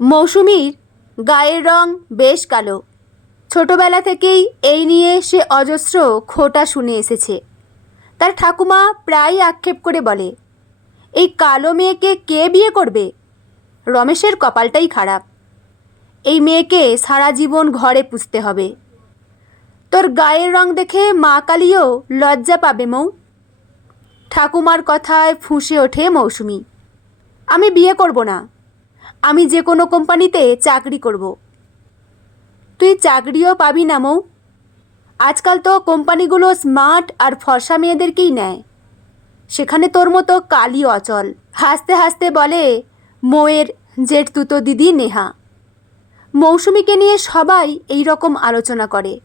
মৌসুমীর গায়ের রং বেশ কালো। ছোটবেলা থেকেই এই নিয়ে সে অজস্র খোটা শুনে এসেছে। তার ঠাকুমা প্রায়ই আক্ষেপ করে বলে, এই কালো মেয়েকে কে বিয়ে করবে? রমেশের কপালটাই খারাপ। এই মেয়েকে সারা জীবন ঘরে পুষতে হবে। তোর গায়ের রং দেখে মা কালীও লজ্জা পাবে মৌ। ঠাকুমার কথায় ফুঁসে ওঠে মৌসুমি। আমি বিয়ে করব না। আমি যে কোনো কোম্পানিতে চাকরি করব। তুই চাকরিও পাবি না, মৌ। আজকাল তো কোম্পানিগুলো স্মার্ট আর ফর্সা মেয়েদেরকেই নেয়। সেখানে তোর মতো কালি অচল। হাসতে হাসতে বলে, মৌয়ের জেঠ তুতো দিদি নেহা। মৌসুমিকে নিয়ে সবাই এই রকম আলোচনা করে।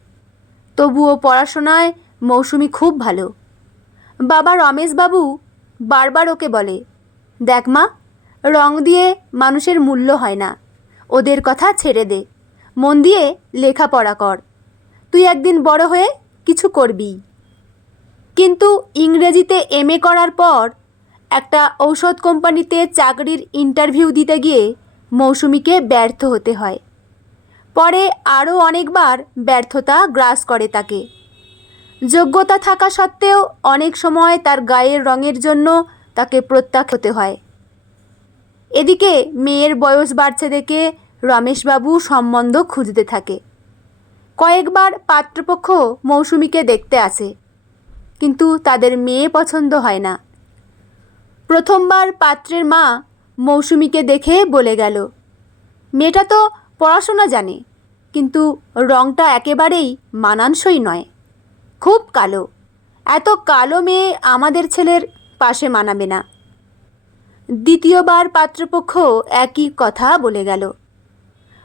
তবুও পড়াশোনায় মৌসুমি খুব ভালো। বাবা রমেশবাবু বারবার ওকে বলে, দেখ মা রং দিয়ে মানুষের মূল্য হয় না। ওদের কথা ছেড়ে দে। মন দিয়ে লেখাপড়া কর। তুই একদিন বড় হয়ে কিছু করবি। কিন্তু ইংরেজিতে এম এ করার পর একটা ঔষধ কোম্পানিতে চাকরির ইন্টারভিউ দিতে গিয়ে মৌসুমিকে ব্যর্থ হতে হয়। পরে আরও অনেকবার ব্যর্থতা গ্রাস করে তাকে। যোগ্যতা থাকা সত্ত্বেও অনেক সময় তার গায়ের রঙের জন্য তাকে প্রত্যাখ্যাত হতে হয়। এদিকে মেয়ের বয়স বাড়ছে দেখে রমেশবাবু সম্বন্ধ খুঁজতে থাকে। কয়েকবার পাত্রপক্ষ মৌসুমীকে দেখতে আসে, কিন্তু তাদের মেয়ে পছন্দ হয় না। প্রথমবার পাত্রের মা মৌসুমীকে দেখে বলে গেল, মেয়েটা তো পড়াশোনা জানে, কিন্তু রংটা একেবারেই মানানসই নয়। খুব কালো, এত কালো মেয়ে আমাদের ছেলের পাশে মানাবে না। দ্বিতীয়বার পাত্রপক্ষ একই কথা বলে গেল।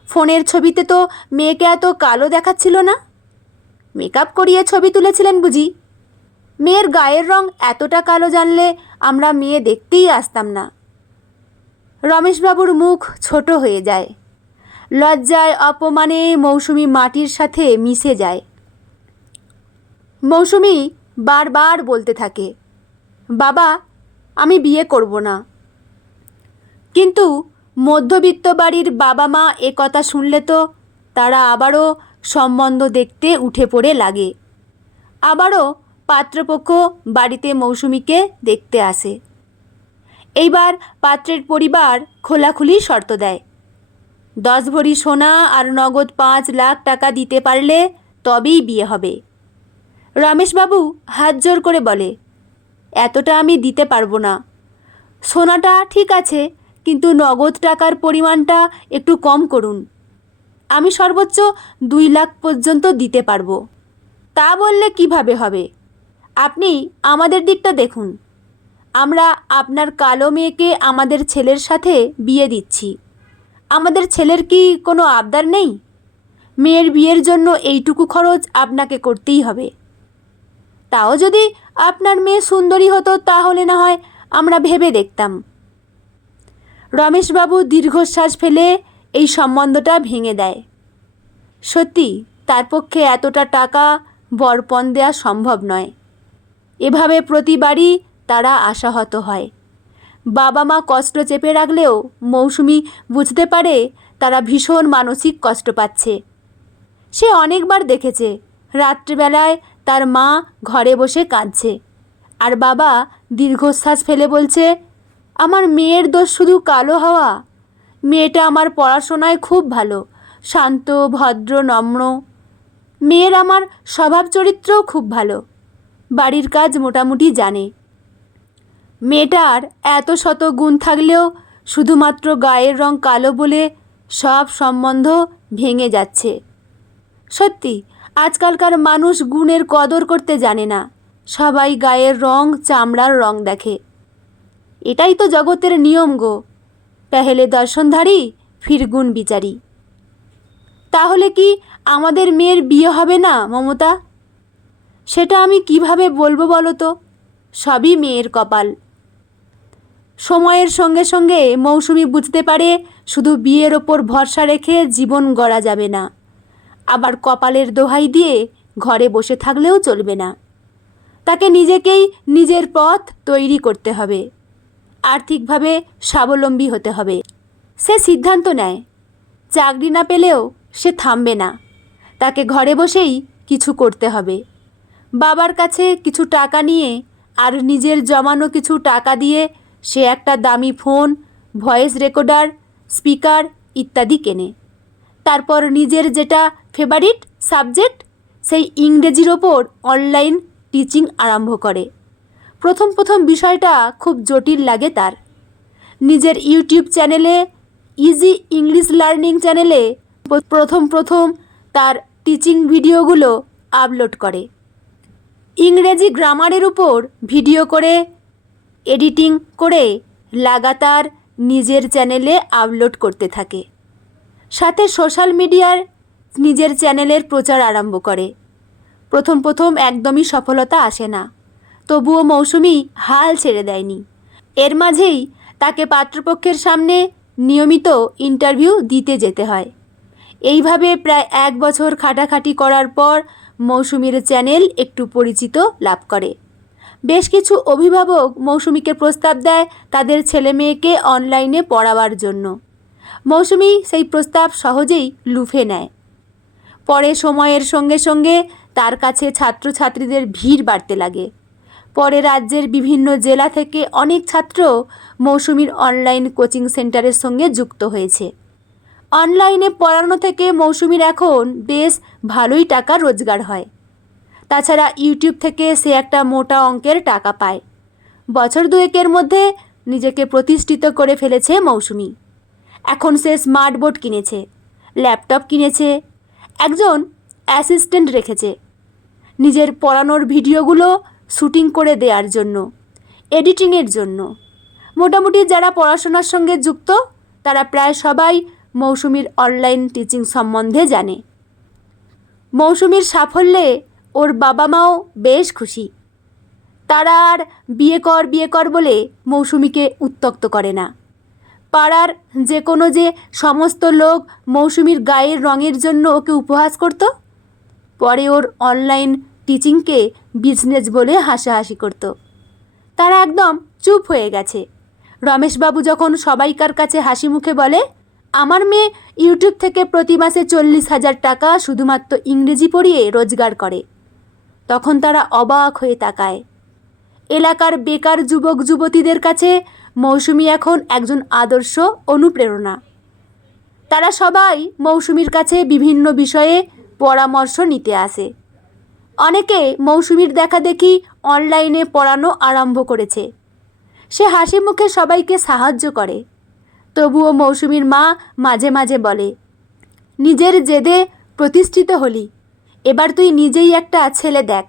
ফোনের ছবিতে তো মেয়েকে এত কালো দেখাচ্ছিল না। মেকআপ করিয়ে ছবি তুলেছিলেন বুঝি। মেয়ের গায়ের রং এতটা কালো জানলে আমরা মেয়ে দেখতেই আসতাম না। রমেশবাবুর মুখ ছোট হয়ে যায়। লজ্জায়, অপমানে মৌসুমি মাটির সাথে মিশে যায়। মৌসুমি বারবার বলতে থাকে, বাবা, আমি বিয়ে করব না। কিন্তু মধ্যবিত্ত বাড়ির বাবা মা এ কথা শুনলে তো তারা আবারও সম্বন্ধ দেখতে উঠে পড়ে লাগে। আবারও পাত্রপক্ষ বাড়িতে মৌসুমিকে দেখতে আসে। এইবার পাত্রের পরিবার খোলাখুলি শর্ত দেয়। দশ ভরি সোনা আর নগদ পাঁচ লাখ টাকা দিতে পারলে তবেই বিয়ে হবে। রমেশবাবু হাত জোর করে বলে, এতটা আমি দিতে পারব না। সোনাটা ঠিক আছে কিন্তু নগদ টাকার পরিমাণটা একটু কম করুন। আমি সর্বোচ্চ দুই লাখ পর্যন্ত দিতে পারব। তা বললে কীভাবে হবে? আপনি আমাদের দিকটা দেখুন। আমরা আপনার কালো মেয়েকে আমাদের ছেলের সাথে বিয়ে দিচ্ছি। আমাদের ছেলের কি কোনো আবদার নেই? মেয়ের বিয়ের জন্য এইটুকু খরচ আপনাকে করতেই হবে। তাও যদি আপনার মেয়ে সুন্দরী হতো তাহলে না হয় আমরা ভেবে দেখতাম। রমেশবাবু দীর্ঘশ্বাস ফেলে এই সম্বন্ধটা ভেঙে দেয়। সত্যি, তার পক্ষে এতটা টাকা বরপণ দেওয়া সম্ভব নয়। এভাবে প্রতিবারই তারা আশাহত হয়। বাবা মা কষ্ট চেপে রাখলেও মৌসুমি বুঝতে পারে তারা ভীষণ মানসিক কষ্ট পাচ্ছে। সে অনেকবার দেখেছে, রাত্রিবেলায় তার মা ঘরে বসে কাঁদছে। আর বাবা দীর্ঘশ্বাস ফেলে বলছে আমার মেয়ের দোষ শুধু কালো হওয়া? মেয়েটা আমার পড়াশোনায় খুব ভালো, শান্ত, ভদ্র, নম্র। মেয়ের আমার স্বভাব চরিত্রও খুব ভালো, বাড়ির কাজ মোটামুটি জানে। মেয়েটার এত শত গুণ থাকলেও শুধুমাত্র গায়ের রং কালো বলে সব সম্বন্ধ ভেঙে যাচ্ছে। সত্যি, আজকালকার মানুষ গুণের কদর করতে জানে না। সবাই গায়ের রং, চামড়ার রং দেখে। এটাই তো জগতের নিয়ম গো। পেহেলে দর্শনধারী ফির গুণ বিচারী। তাহলে কি আমাদের মেয়ের বিয়ে হবে না, মমতা? সেটা আমি কীভাবে বলব বলো তো? সবই মেয়ের কপাল। সময়ের সঙ্গে সঙ্গে মৌসুমি বুঝতে পারে শুধু বিয়ের ওপর ভরসা রেখে জীবন গড়া যাবে না। আবার কপালের দোহাই দিয়ে ঘরে বসে থাকলেও চলবে না। তাকে নিজেকেই নিজের পথ তৈরি করতে হবে। আর্থিকভাবে স্বাবলম্বী হতে হবে। সে সিদ্ধান্ত নেয়। চাকরি না পেলেও সে থামবে না। তাকে ঘরে বসেই কিছু করতে হবে। বাবার কাছে কিছু টাকা নিয়ে আর নিজের জমানো কিছু টাকা দিয়ে সে একটা দামি ফোন, ভয়েস রেকর্ডার, স্পিকার ইত্যাদি কেনে। তারপর নিজের যেটা ফেভারিট সাবজেক্ট সেই ইংরেজির ওপর অনলাইন টিচিং আরম্ভ করে। প্রথম প্রথম বিষয়টা খুব জটিল লাগে তার। নিজের ইউটিউব চ্যানেলে ইজি ইংলিশ লার্নিং চ্যানেলে প্রথম প্রথম তার টিচিং ভিডিওগুলো আপলোড করে। ইংরেজি গ্রামারের উপর ভিডিও করে এডিটিং করে লাগাতার নিজের চ্যানেলে আপলোড করতে থাকে। সাথে সোশ্যাল মিডিয়ার নিজের চ্যানেলের প্রচার আরম্ভ করে। প্রথম প্রথম একদমই সফলতা আসে না। তবুও মৌসুমি হাল ছেড়ে দেয়নি। এর মাঝেই তাকে পাত্রপক্ষের সামনে নিয়মিত ইন্টারভিউ দিতে যেতে হয়। এইভাবে প্রায় এক বছর খাটাখাটি করার পর মৌসুমীর চ্যানেল একটু পরিচিত লাভ করে। বেশ কিছু অভিভাবক মৌসুমীকে প্রস্তাব দেয় তাদের ছেলে মেয়েকে অনলাইনে পড়াবার জন্য। মৌসুমী সেই প্রস্তাব সহজেই লুফে নেয়। পরে সময়ের সঙ্গে সঙ্গে তার কাছে ছাত্রছাত্রীদের ভিড় বাড়তে লাগে। পরে রাজ্যের বিভিন্ন জেলা থেকে অনেক ছাত্র মৌসুমীর অনলাইন কোচিং সেন্টারের সঙ্গে যুক্ত হয়েছে। অনলাইনে পড়ানো থেকে মৌসুমীর এখন বেশ ভালোই টাকা রোজগার হয়। তাছাড়া ইউটিউব থেকে সে একটা মোটা অঙ্কের টাকা পায়। বছর দুয়েকের মধ্যে নিজেকে প্রতিষ্ঠিত করে ফেলেছে মৌসুমি। এখন সে স্মার্ট বোর্ড কিনেছে, ল্যাপটপ কিনেছে, একজন অ্যাসিস্ট্যান্ট রেখেছে। নিজের পড়ানোর ভিডিওগুলো শুটিং করে দেওয়ার জন্য, এডিটিংয়ের জন্য। মোটামুটি যারা পড়াশোনার সঙ্গে যুক্ত, তারা প্রায় সবাই মৌসুমীর অনলাইন টিচিং সম্বন্ধে জানে। মৌসুমীর সাফল্যে ওর বাবা মাও বেশ খুশি। তারা আর বিয়ে কর বিয়ে কর বলে মৌসুমীকে উত্তক্ত করে না। পাড়ার যে কোনো যে সমস্ত লোক মৌসুমীর গায়ের রঙের জন্য ওকে উপহাস করত, পরে ওর অনলাইন টিচিংকে বিজনেস বলে হাসাহাসি করত। তারা একদম চুপ হয়ে গেছে। রমেশবাবু যখন সবাইকার কাছে হাসি মুখে বলে, আমার মেয়ে ইউটিউব থেকে প্রতি মাসে চল্লিশ হাজার টাকা শুধুমাত্র ইংরেজি পড়িয়ে রোজগার করে। তখন তারা অবাক হয়ে তাকায়। এলাকার বেকার যুবক যুবতীদের কাছে মৌসুমি এখন একজন আদর্শ অনুপ্রেরণা। তারা সবাই মৌসুমির কাছে বিভিন্ন বিষয়ে পরামর্শ নিতে আসে। অনেকে মৌসুমির দেখা দেখি অনলাইনে পড়ানো আরম্ভ করেছে। সে হাসি মুখে সবাইকে সাহায্য করে। তবুও মৌসুমির মা মাঝে মাঝে বলে, নিজের জেদে প্রতিষ্ঠিত হলি। এবার তুই নিজেই একটা ছেলে দেখ।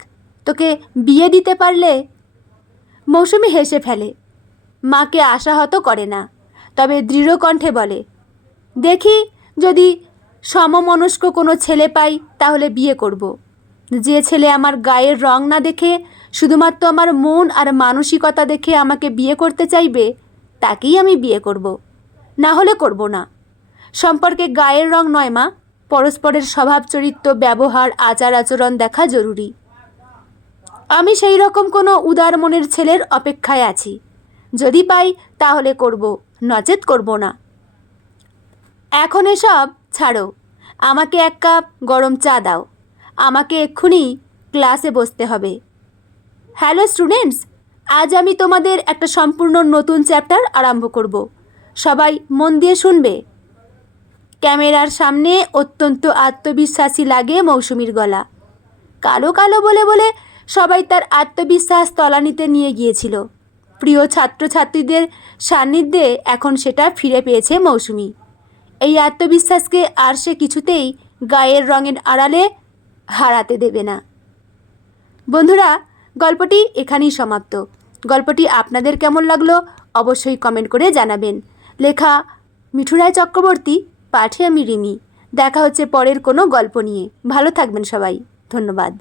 তোকে বিয়ে দিতে পারলে? মৌসুমি হেসে ফেলে। মাকে আশাহত করে না, তবে দৃঢ় কণ্ঠে বলে, দেখি যদি সমমনস্ক কোনো ছেলে পাই তাহলে বিয়ে করব। যে ছেলে আমার গায়ের রং না দেখে, শুধুমাত্র আমার মন আর মানসিকতা দেখে আমাকে বিয়ে করতে চাইবে, তাকেই আমি বিয়ে করব। না হলে করব না। সম্পর্কে গায়ের রং নয় মা, পরস্পরের স্বভাব, চরিত্র, ব্যবহার, আচার, আচরণ দেখা জরুরি। আমি সেই রকম কোনো উদার মনের ছেলের অপেক্ষায় আছি। যদি পাই, তাহলে করব, নচেত করব না। এখন এসব ছাড়ো। আমাকে এক কাপ গরম চা দাও। আমাকে এক্ষুনি ক্লাসে বসতে হবে। হ্যালো স্টুডেন্টস, আজ আমি তোমাদের একটা সম্পূর্ণ নতুন চ্যাপ্টার আরম্ভ করব। সবাই মন দিয়ে শুনবে। ক্যামেরার সামনে অত্যন্ত আত্মবিশ্বাসী লাগে মৌসুমীর গলা। কালো কালো বলে বলে সবাই তার আত্মবিশ্বাস তলানিতে নিয়ে গিয়েছিল। প্রিয় ছাত্রছাত্রীদের সান্নিধ্যে এখন সেটা ফিরে পেয়েছে মৌসুমি। এই আত্মবিশ্বাসকে আর সে কিছুতেই গায়ের রঙের আড়ালে হারাতে দেবে না। বন্ধুরা, গল্পটি এখানেই সমাপ্ত। গল্পটি আপনাদের কেমন লাগল অবশ্যই কমেন্ট করে জানাবেন। লেখা মিঠুরায় চক্রবর্তী, পাঠে আমি রিমি। দেখা হচ্ছে পরের কোনো গল্প নিয়ে। ভালো থাকবেন সবাই। ধন্যবাদ।